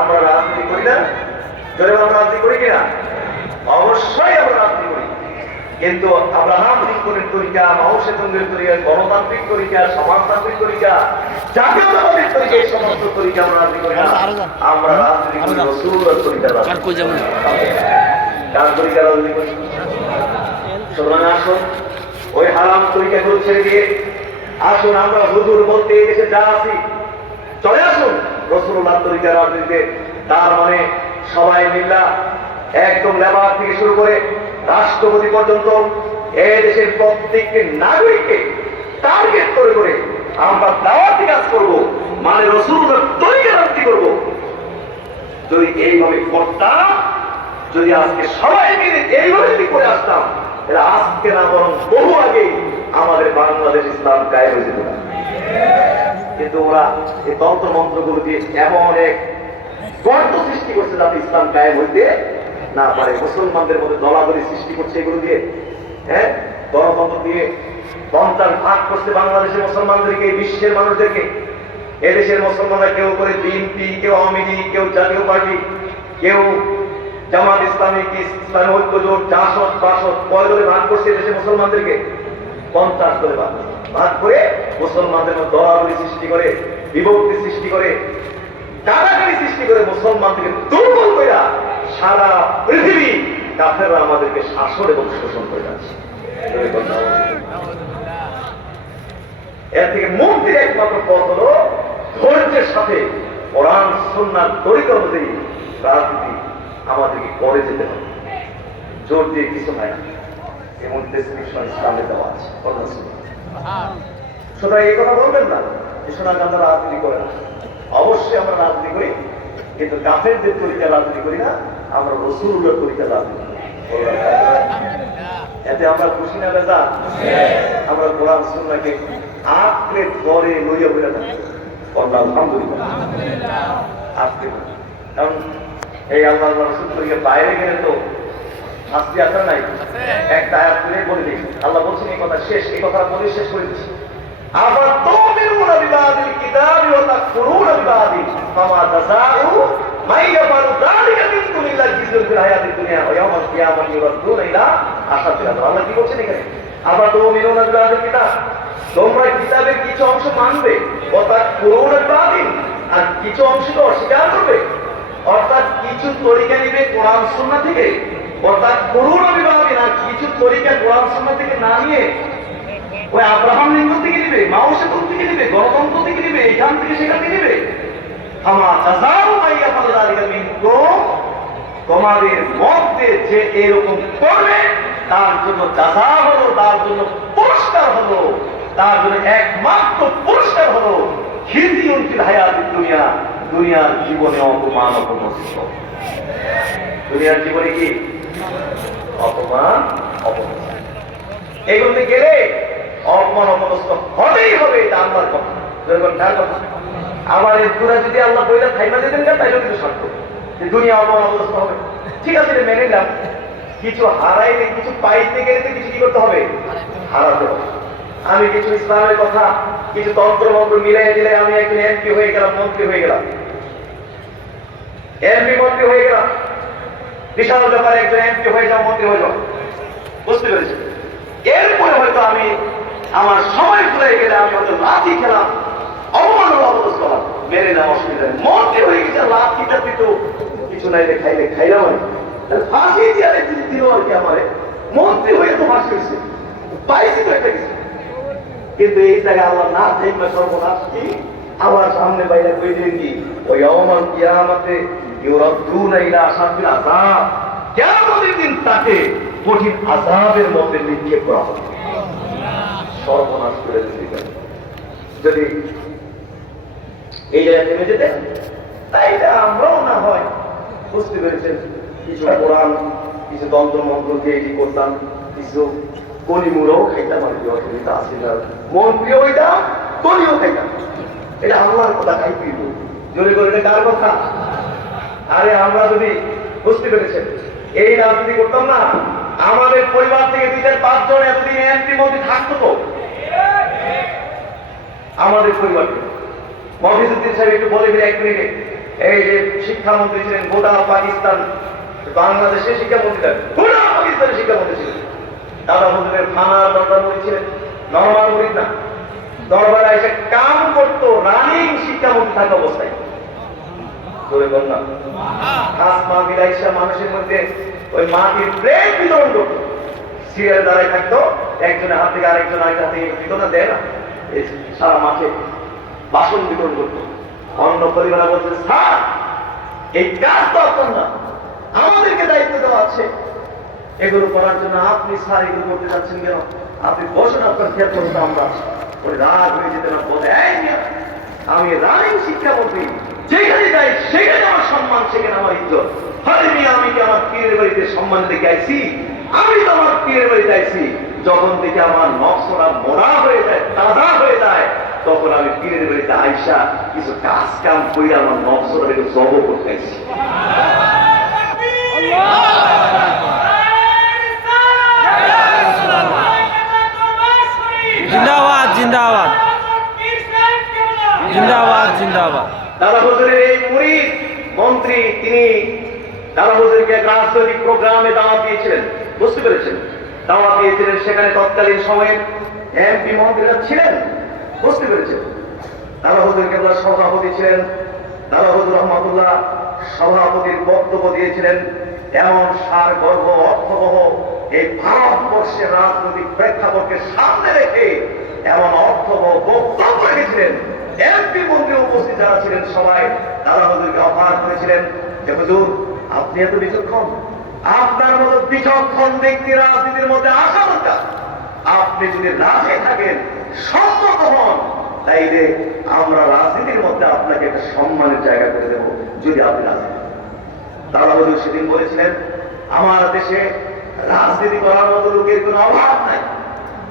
আমরা রাজনীতি করি না? যদি আমরা রাজনীতি করি কিনা? অবশ্যই আমরা রাজনীতি করি, কিন্তু আব্রাহাম লিঙ্কনের তরিকা, মাও সেতুঙ্গের তরিকা, গণতান্ত্রিক তরিকা, সমাজতান্ত্রিক তরিকা, জাতীয়তাবাদী তরিকা, এই সমস্ত তরিকা আমরা রাজনীতি করি না। আমরা রাজনীতি করি রাসূলের তরিকা। কার তরিকা রাজনীতি করি? সুতরাং আসুন ওই হারাম তরিকাগুলো ছেড়ে দিয়ে আসুন আমরা হুজুর বলতে এসে যা আছি চলে আসুন রাসূলুল্লাহ তরিকা রাজনীতিতে। তার মানে সবাই মিল্লা একদম লেবার থেকে শুরু করে রাষ্ট্রপতি পর্যন্ত এই দেশের প্রত্যেকটি নাগরিককে টার্গেট করে করে আমরা দাওয়াতি কাজ করবো, মানে রাসূলুল্লাহর তরিকা রাজনীতি করবো। যদি এইভাবে করতাম, যদি আজকে সবাই মিলে এইভাবে করে আসতাম, আজকে না বরং বহু আগে আমাদের বাংলাদেশ ইসলাম কায়েম হয়ে যেত না। কিন্তু ওরা এই তন্ত্র মন্ত্রগুলো দিয়ে এমন এক গর্ত সৃষ্টি করছে যাতে ইসলাম কায়েম হইতে না পারে। মুসলমানদের মধ্যে দলাদলি সৃষ্টি করছে এগুলো দিয়ে, হ্যাঁ, গণতন্ত্র দিয়ে 50 ভাগ করছে বাংলাদেশের মুসলমানদেরকে, বিশ্বের মানুষদেরকে। এদেশের মুসলমানরা কেউ করে বিএনপি, কেউ আওয়ামী লীগ, কেউ জাতীয় পার্টি, কেউ জামাত ইসলামী, ইসলামী ঐক্য জোট, জাসদ বাসদ, কয় দলে ভাগ করছে দেশের মুসলমানদেরকে? 50 দলে ভাগ করে মুসলমানদের মধ্যে দলাদলি সৃষ্টি করে, বিভক্তি সৃষ্টি করে, কারাগারি সৃষ্টি করে মুসলমানদেরকে দুর্বল করে সারা পৃথিবী কাফেররা আমাদেরকে শাসন এবং শোষণ করে যাচ্ছে। এর থেকে মুক্তির একমাত্র পথ হলো ধৈর্যের সাথে কোরআন সুন্নাহর তরিকা অনুযায়ী রাজনীতি আমাদেরকে করে যেতে হবে। জোর দিয়ে কিছু হয় না, এমন ডেসক্রিপশন ইসলামে দেওয়া আছে। সুতরাং এই কথা বলবেন না যে সোনাগান্ধা রাজনীতি করে না। অবশ্যই আমরা রাজনীতি করি, কিন্তু কাফেরদের তরিকা রাজনীতি করি না, আমরা রাসূলুল্লাহর তরিকা রাজনীতি করি। এতে আমরা খুশি না বেজা? আমরা কোরআন সুন্নাহকে আঁকড়ে ধরে লইয়া বইয়া থাকি। আলহামদুলিল্লাহ, আজকে কারণ এই আল্লাহ রাসূল তরিকা বাইরে গেলে তো শাস্তি আছে নাই? একটা আয়াত করে বলে দিই, আল্লাহ বলছেন এই কথা শেষ, এই কথা বলে শেষ করে দিচ্ছি। আবার তুমিনুনা বিবাদিল কিতাবি ওয়া তাকফুরুনা বিবাদি ফামা জাযাউ মান ইয়াফআলু যালিকা মিনকুম ইল্লা জিজুন ফিল হায়াতিদ দুনিয়া ওয়া ইয়াউমাল কিয়ামাতি ইউরাদুনা ইলা আশাদ্দিল আযাব। আল্লাহ কি বলছেন এখানে? আবার তুমিনুনা বিবাদিল কিতাব, তোমরা কিতাবের কিছু অংশ মানবে, ওয়া তাকফুরুনা বিবাদি, আর কিছু অংশ তো অস্বীকার করবে। অর্থাৎ কিছু তরিকা নিবে কোরআন সুন্নাহ থেকে, ওয়া তাকফুরুনা বিবাদি, আর কিছু তরিকা কোরআন সুন্নাহ থেকে না নিয়ে ওই আব্রাহাম লিঙ্কন থেকে নিবে, মাও সেতুং থেকে নিবে, গণতন্ত্র থেকে নিবে, এখান থেকে সেখান থেকে নিবে। তোমাদের মধ্যে যে এরকম করবে তার জন্য জাযা হলো, তার জন্য পুরস্কার হলো, তার জন্য একমাত্র পুরস্কার হলো খিজিউন ফিল হায়াতিদ দুনিয়া, দুনিয়ার জীবনে অপমান অপদস্থ। দুনিয়ার জীবনে কি অপমান অপদস্থ, এগুলোতে গেলে অপমান অপদস্থ হবেই হবে। এটা আল্লাহর কথা, কার কথা? আবার এর দূরে যদি আল্লাহ বইলা থাইমা দিতেন না, তাইলেও কিন্তু শর্ত যে দুনিয়া অপমান অপদস্থ হবে। ঠিক আছে, এটা মেনে নিলাম। কিছু হারাইলে, কিছু পাইতে গেলে তো কিছু কি করতে হবে? হারাতে হবে। আমি কিছু ইসলামের কথা, কিছু তন্ত্র মন্ত্র মিলাই দিলে আমি একজন এমপি হয়ে গেলাম, মন্ত্রী হয়ে গেলাম, এমপি মন্ত্রী হয়ে গেলাম। বিশাল ব্যাপারে একজন এমপি হয়ে যাও, মন্ত্রী হয়ে যাও, বুঝতে পেরেছি। এরপরে হয়তো আমি আমার সময় ফুরিয়ে গেলে আমি হয়তো লাঠি খেলাম, অপমান অপদস্থ হলাম, মেরে নাম অসুবিধা নেই। মন্ত্রী হয়ে গেছে, লাঠিটা দিত কিছু নাই রে, খাইলে খাইলাম আমি, ফাঁসি দিয়ে দিল আর কি। আমার মন্ত্রী হয়ে তো ফাঁসি হয়েছে, পাইছি তো একটা কিছু। কিন্তু এই জায়গায় আল্লাহ না দেখবে সর্বনাশ কি আমার সামনে বাইরে কই দিলেন কি, ওই ইয়াউমাল কিয়ামাতে ইউরাদুনা ইলা আশাদ্দিল আযাব, কিয়ামতের দিন তাকে কঠিন আযাবের মধ্যে নিক্ষেপ করা হবে। সর্বনাশ করে দিতে যদি এই জায়গায় থেমে যেতে, তাইলে আমরাও না হয় বুঝতে পেরেছেন কিছু কোরআন, কিছু তন্ত্র মন্ত্রকে এই করতাম, কিছু কলিমুড়াও খাইতাম, আর কি অসুবিধা আছে না, মন্ত্রীও হইতাম, কলিও খাইতাম। এটা আল্লাহর কথা, খাই পিব জোরে করে। এটা কার কথা? আরে আমরা যদি বুঝতে পেরেছেন এই রাজনীতি করতাম না, আমাদের পরিবার থেকে 2-5 জন এতদিন এমপি মন্ত্রী থাকতো তো আমাদের পরিবার। মফিজউদ্দিন সাহেব একটু বলে ফিরে 1 মিনিটে। এই যে শিক্ষামন্ত্রী ছিলেন গোটা পাকিস্তান, বাংলাদেশের শিক্ষামন্ত্রী গোটা পাকিস্তানের শিক্ষামন্ত্রী ছিলেন। দাদা হুজুরের থানার দরবার ছিলেন, নরমাল মুরিদ না। দরবারে এসে কাম করতো রানিং শিক্ষামন্ত্রী থাকা অবস্থায়। চলে গেল না, খাস মা বিলাইসা মানুষের মধ্যে ওই মাটির প্লেট বিতরণ করতো, সিরিয়াল দাঁড়ায় থাকতো, একজনের হাত থেকে আরেকজন আরেকটা হাতে বিতরণ দেয় না, এই সারা মাঠে বাসন বিতরণ করতো। অন্য পরিবার বলছে, স্যার এই কাজ তো আপনার না, আমাদেরকে দায়িত্ব দেওয়া আছে এগুলো করার জন্য, আপনি স্যার এগুলো করতে যাচ্ছেন কেন? আপনি বসেন, আপনার খেয়াল করতে আমরা। ওই রাগ হয়ে যেতে না, বলে আমি রানিং শিক্ষামন্ত্রী, যেখানে যাই সেখানে আমার সম্মান, সেখানে আমার ইজ্জত। আমি কি আমার পীরের বাড়িতে সম্মান দেখে আইছি? আমি তো আমার পীরের বাড়িতে আইছি যখন থেকে আমার নকশা মোড়া হয়ে যায়, তাজা হয়ে যায়, তখন আমি পীরের বাড়িতে আইসা কিছু কাজ কাম করে আমার নকশাটা একটু জব করতে আইছি। জিন্দাবাদ জিন্দাবাদ জিন্দাবাদ জিন্দাবাদ। দাদা হুজুরের এই মুরিদ মন্ত্রী, তিনি দাদা হুজুরকে এক রাজনৈতিক প্রোগ্রামে দাওয়াত দিয়েছিলেন, বুঝতে পেরেছেন? দাওয়াত দিয়েছিলেন, সেখানে তৎকালীন সময়ে এমপি মন্ত্রীরা ছিলেন, বুঝতে পেরেছেন? দাদা হুজুরকে সভাপতি ছিলেন, দাদা হুজুর রহমাতুল্লাহ সভাপতির বক্তব্য দিয়েছিলেন। এমন সারগর্ভ অর্থবহ এই ভারতবর্ষের রাজনৈতিক প্রেক্ষাপটকে সামনে রেখে এমন অর্থবহ বক্তব্য রেখেছিলেন। এমপি মন্ত্রী উপস্থিত যারা ছিলেন সবাই দাদা হুজুরকে অফার করেছিলেন যে হুজুর আপনি এত বিচক্ষণ, আপনার মতো বিচক্ষণ ব্যক্তি রাজনীতির মধ্যে আসা দরকার। আপনি যদি রাজে থাকেন, সম্মত হন, তাইলে আমরা রাজনীতির মধ্যে আপনাকে একটা সম্মানের জায়গা করে দেব, যদি আপনি রাজনীতি। দাদা হুজুর সেদিন বলেছিলেন, আমার দেশে রাজনীতি করার মতো লোকের কোনো অভাব নাই,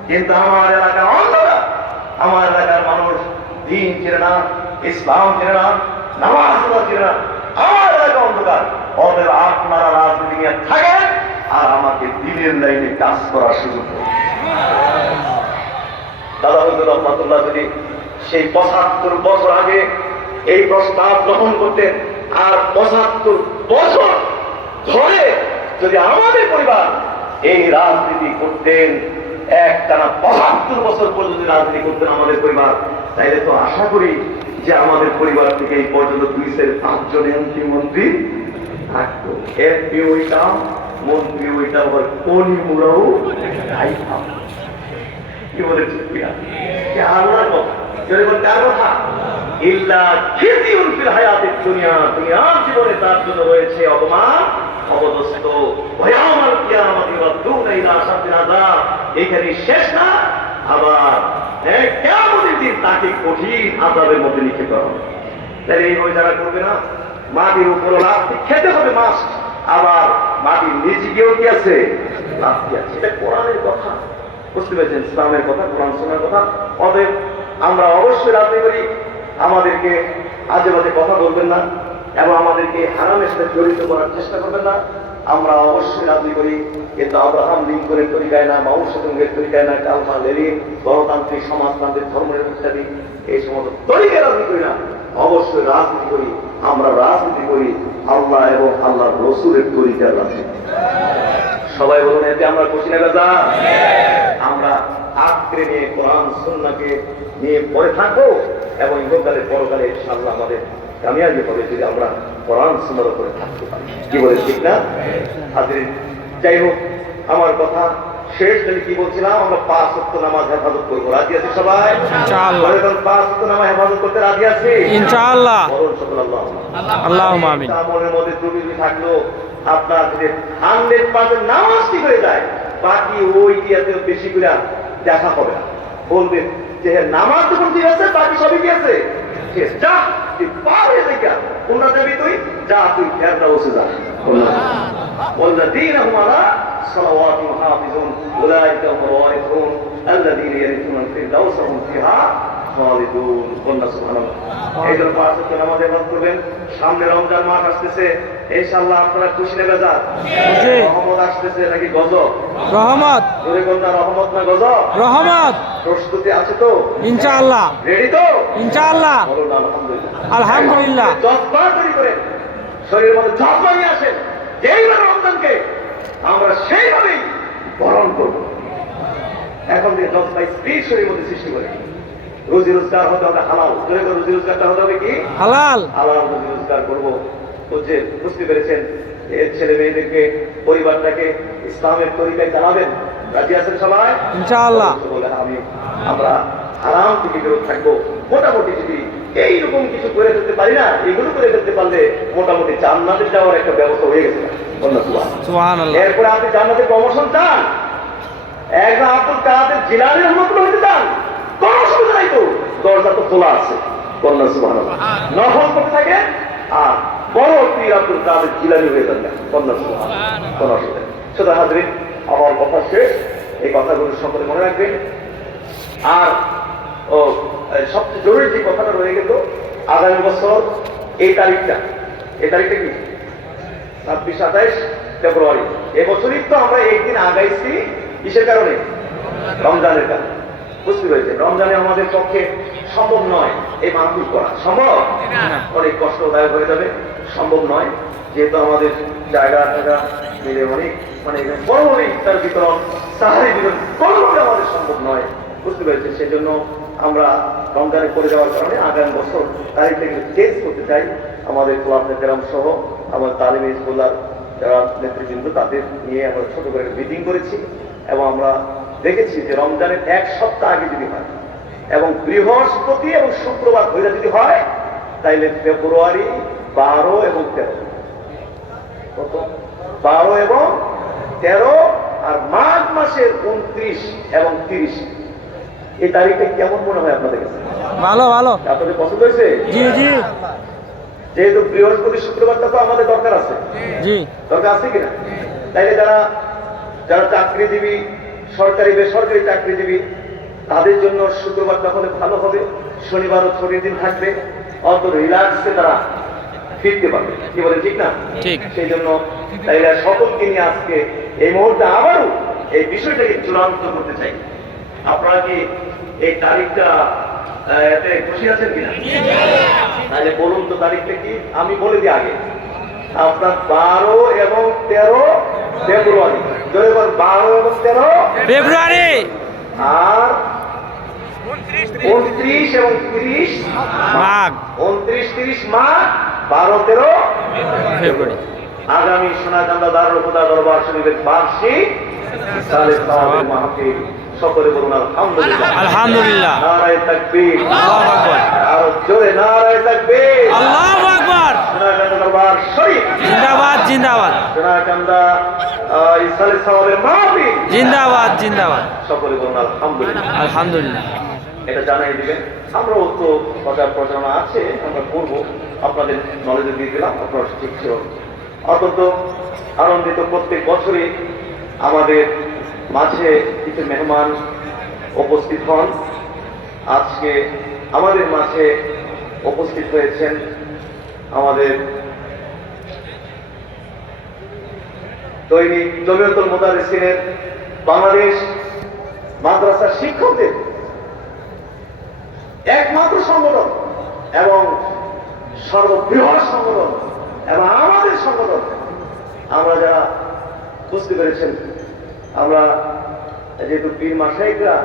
কিন্তু আমার এলাকা অন্ধকার। আমার এলাকার মানুষ দিন চেনে না, ইসলাম চেনে না, নামাজ চেনে না, আমার এলাকা অন্ধকার। অতএব আপনারা রাজনীতি নিয়ে থাকেন আর আমাকে দিনের লাইনে কাজ করার সুযোগ দেন। দাদা হুজুর রহমাতুল্লাহ যদি সেই 75 বছর আগে এই প্রস্তাব গ্রহণ করতেন, আর 75 বছর ধরে যদি আমাদের পরিবার এই রাজনীতি করতেন, একটানা 75 বছর পর্যন্ত রাজনীতি করতেন আমাদের পরিবার, তাইলে তো আশা করি যে আমাদের পরিবার থেকে এই পর্যন্ত 2-5 জন এমপি মন্ত্রী থাকতো। এমপি ওইটাও, মন্ত্রী ওইটাও, আবার কোনি মুড়াও খাইতাম। কি বলেছে আল্লাহর কথা, কার কথা? ইল্লা খিজিউন ফিল হায়াতিদ দুনিয়া, দুনিয়ার জীবনে তার জন্য রয়েছে অপমান, অবদস্ত, ভয়ানক কিয়ামতে ওয়াদুনা ইলা আশাদ্দিল আযাব। এখানে শেষ না, আবার কিয়ামতের দিন তাকে কঠিন আযাবের মধ্যে নিক্ষেপ করা হবে। তাহলে এই ওই যারা করবে না, মাটির উপর লাথি খেতে হবে মাস, আবার মাটির নিচে গিয়েও কি আছে? লাথি আছে। এটা কোরআনের কথা, বুঝতে পেরেছেন? ইসলামের কথা, কোরআন সুন্নাহর কথা। অতএব আমরা অবশ্যই রাজনীতি করি, আমাদেরকে আজে বাজে কথা বলবেন না এবং আমাদেরকে হারামের সাথে জড়িত করার চেষ্টা করবেন না। আমরা অবশ্যই রাজনীতি করি, কিন্তু আব্রাহাম লিঙ্কনের তরিকায় না, মাও সেতুঙ্গের তরিকায় না, কালমা লেনিন, গণতান্ত্রিক সমাজতান্ত্রিক ধর্মের ইত্যাদি এই সমস্ত তরিকায় রাজনীতি করি না। অবশ্যই রাজনীতি করি, আমরা রাজনীতি করি আল্লাহ এবং আল্লাহর রসুলের তরিকার রাজনীতি। সবাই বলুন, এতে আমরা খুশি না বেজা? আমরা আঁকড়ে নিয়ে কোরআন সুন্নাহকে নিয়ে পড়ে থাকবো এবং ইহকালে পরকালে ইনশাআল্লাহ আমাদের কামিয়াবি হবে যদি আমরা কোরআন সুন্নাহর উপরে থাকতে পারি। কি বলে, ঠিক না? হাজির, যাই হোক, আমার কথা শেষ। তাহলে কি বলছিলাম? আমরা 5 ওয়াক্ত নামাজ হেফাজত করবো, রাজি আছি সবাই? ইনশাআল্লাহ। 5 ওয়াক্ত নামাজ হেফাজত করতে রাজি আছি ইনশাআল্লাহ। বলুন সুবহানাল্লাহ, আল্লাহুম্মা আমিন। আমলের মধ্যে ত্রুটি থাকলো, আপনার যদি 100% নামাজ ঠিক হয়ে যায়, বাকি ওই দিয়াতে বেশি করে দেখা হবে না। বলবেন যে নামাজ যখন ঠিক আছে, বাকি সবই কি আছে? যা তুই পার হয়ে দেখা কোনটা যাবি, তুই যা, তুই ফেরটা বসে যা। والذين هم على صلواتهم حافظون أولئك هم الوارثون الذين يرثون الفردوس هم فيها খালিদুন কন্যা সুবহানাল্লাহ। এই জন্য 5 ওয়াক্ত নামাজ ইবাদত করবেন। সামনে রমজান মাস আসতেছে, ইনশাআল্লাহ আপনারা খুশি না বেজার? জি। রহমত আসতেছে নাকি গজব? রহমত জোরে কন্যা রহমত না গজব? রহমত প্রস্তুতি আছে তো? ইনশাআল্লাহ রেডি তো? ইনশাআল্লাহ বলুন আলহামদুলিল্লাহ। আলহামদুলিল্লাহ। যত্ন তৈরি করেন, শরীরের মধ্যে যত্ন নিয়ে আসেন, যেইবার রমজানকে আমরা সেইভাবেই বরণ করব। এখন থেকে যত্ন স্পিড শরীরের মধ্যে সৃষ্টি করে রুজি রোজগার হতে হবে হালাল। জোরে করে রুজি রোজগারটা হতে হবে কি? হালাল। হালাল রুজি রোজগার করবো। বুঝছে, বুঝতে পেরেছেন? এর ছেলে মেয়েদেরকে, পরিবারটাকে ইসলামের তরিকায় চালাবেন। রাজি আছেন সবাই? ইনশাআল্লাহ। বলে আমরা হারাম থেকে বিরত থাকবো। মোটামুটি যদি এইরকম কিছু করে ফেলতে পারি না, এগুলো করে ফেলতে পারলে মোটামুটি জান্নাতে যাওয়ার একটা ব্যবস্থা হয়ে গেছে। সুবহানাল্লাহ। এরপরে আপনি জান্নাতে প্রমোশন চান, একজন আব্দুল কাদের জিলানী রহমাতুল্লাহ হতে চান, কোন অসুবিধা নাই তো, দরজা তো খোলা আছে। কন্যা সুবহানাল্লাহ। নফল করতে থাকে আর বড় পীর আব্দুল কাদের জিলানী হয়ে যান না। কন্যা সুবহানাল্লাহ। কোন অসুবিধা নেই। শুধু হাজরিন, আমার কথা শেষ। এই কথাগুলো সকলে মনে রাখবেন। আর সবচেয়ে জরুরি যে কথাটা রয়ে গেল, আগামী বছর এই তারিখটা কি 26-27 ফেব্রুয়ারি। এবছরই তো আমরা একদিন আগাইছি। কিসের কারণে? রমজানের কারণে। বুঝতে পেরেছেন? রমজানে আমাদের পক্ষে সম্ভব নয় এই মাহফিল করা। সম্ভব? অনেক কষ্টদায়ক হয়ে যাবে, সম্ভব নয়। যেহেতু আমাদের জায়গা মিলে অনেক বড়ভাবে ইফতার বিতরণ, সাহারি বিতরণ কোনোভাবে আমাদের সম্ভব নয়। বুঝতে পেরেছেন? সেজন্য আমরা রমজানে করে যাওয়ার কারণে আগামী বছর তারিখটা কিন্তু চেঞ্জ করতে চাই। আমাদের ক্লাব নেতারাম সহ আমার তালিম স্কুলার যারা নেতৃবৃন্দ, তাদের নিয়ে আমরা ছোট করে মিটিং করেছি এবং আমরা দেখেছি যে রমজানের 1 সপ্তাহ আগে যদি হয় এবং বৃহস্পতি এবং শুক্রবার ধরে যদি হয়, তাইলে ফেব্রুয়ারি 12 এবং 13, কত? 12 এবং 13, আর মাঘ মাসের 29 এবং 30। এই তারিখটা কেমন মনে হয় আপনাদের কাছে? ভালো ভালো। আপনাদের পছন্দ হয়েছে? জি জি যেহেতু বৃহস্পতি শুক্রবারটা তো আমাদের দরকার আছে। জি। দরকার আছে কিনা? তাইলে যারা চাকরিজীবী, সরকারি বেসরকারি চাকরিজীবী, তাদের জন্য শুক্রবারটা হলে ভালো হবে। শনিবারও ছুটির দিন থাকবে, অত রিল্যাক্সে তারা ফিরতে পারবে। কি বলে, ঠিক না? ঠিক। সেই জন্য তাইলে সকলকে নিয়ে আজকে এই মুহূর্তে আবারও এই বিষয়টাকে চূড়ান্ত করতে চাই। আপনারা কি এই তারিখটা এতে খুশি আছেন কিনা? তাহলে বলুন তো তারিখটা কি? আমি বলে দিই আগে। আপনার 12 এবং 13 ফেব্রুয়ারি। 12 এবং 13 ফেব্রুয়ারি। আর 29 এবং 30 মাঘ। 29-30 মাঘ, 12-13 ফেব্রুয়ারি। আগামী সোনাকান্দা দারুল হুদা দরবার শরীফের বার্ষিক সালে সাওয়াবের মাহফিল। সকলে বলুন আলহামদুলিল্লাহ। আলহামদুলিল্লাহ। নারায়ে তাকবীর। আল্লাহু আকবার। আর জোরে নারায়ে তাকবীর। আল্লাহু আকবার। সোনাকান্দা দরবার শরীফ জিন্দাবাদ জিন্দাবাদ। সোনাকান্দা সালে সাওয়াবের মাহফিল জিন্দাবাদ জিন্দাবাদ। সকলে বলুন আলহামদুলিল্লাহ। আলহামদুলিল্লাহ। এটা জানাই দিবেন। আমরাও তো প্রচার প্রচারণা আছে, আমরা করবো, আপনাদের নলেজে দিয়ে দিলাম, আপনারা ঠিক ছিল। অত্যন্ত আনন্দিত, প্রত্যেক বছরই আমাদের মাঝে কিছু মেহমান উপস্থিত হন। আজকে আমাদের মাঝে উপস্থিত হয়েছেন আমাদের দৈনিক জমিয়তুল মুদাররিসিনের বাংলাদেশ মাদ্রাসার শিক্ষকদের একমাত্র সংগঠন এবং সর্ববৃহৎ সংগঠন এবং আমাদের সংগঠন। আমরা যারা বুঝতে পেরেছেন, আমরা যেহেতু পীর মাশায়েখরা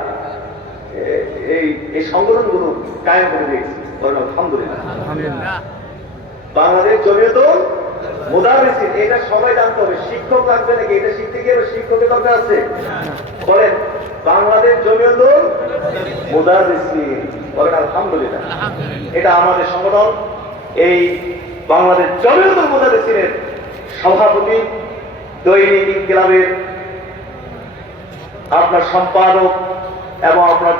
এই সংগঠনগুলো কায়েম করে দিয়েছি। আলহামদুলিল্লাহ। বাংলাদেশ জমিয়তুল মুদাররিসিন, এটা সবাই জানতে হবে। শিক্ষক লাগবে নাকি? এটা শিখতে গিয়ে শিক্ষকের দরকার আছে? বলেন, বাংলাদেশ জমিয়তুল মুদাররিসিন, বলেন আলহামদুলিল্লাহ। এটা আমাদের সংগঠন। এই বাংলাদেশ জমিয়তুল মুদাররিসিনের সভাপতি, দৈনিক ইনকিলাবের আপনার সম্পাদক এবং আপনার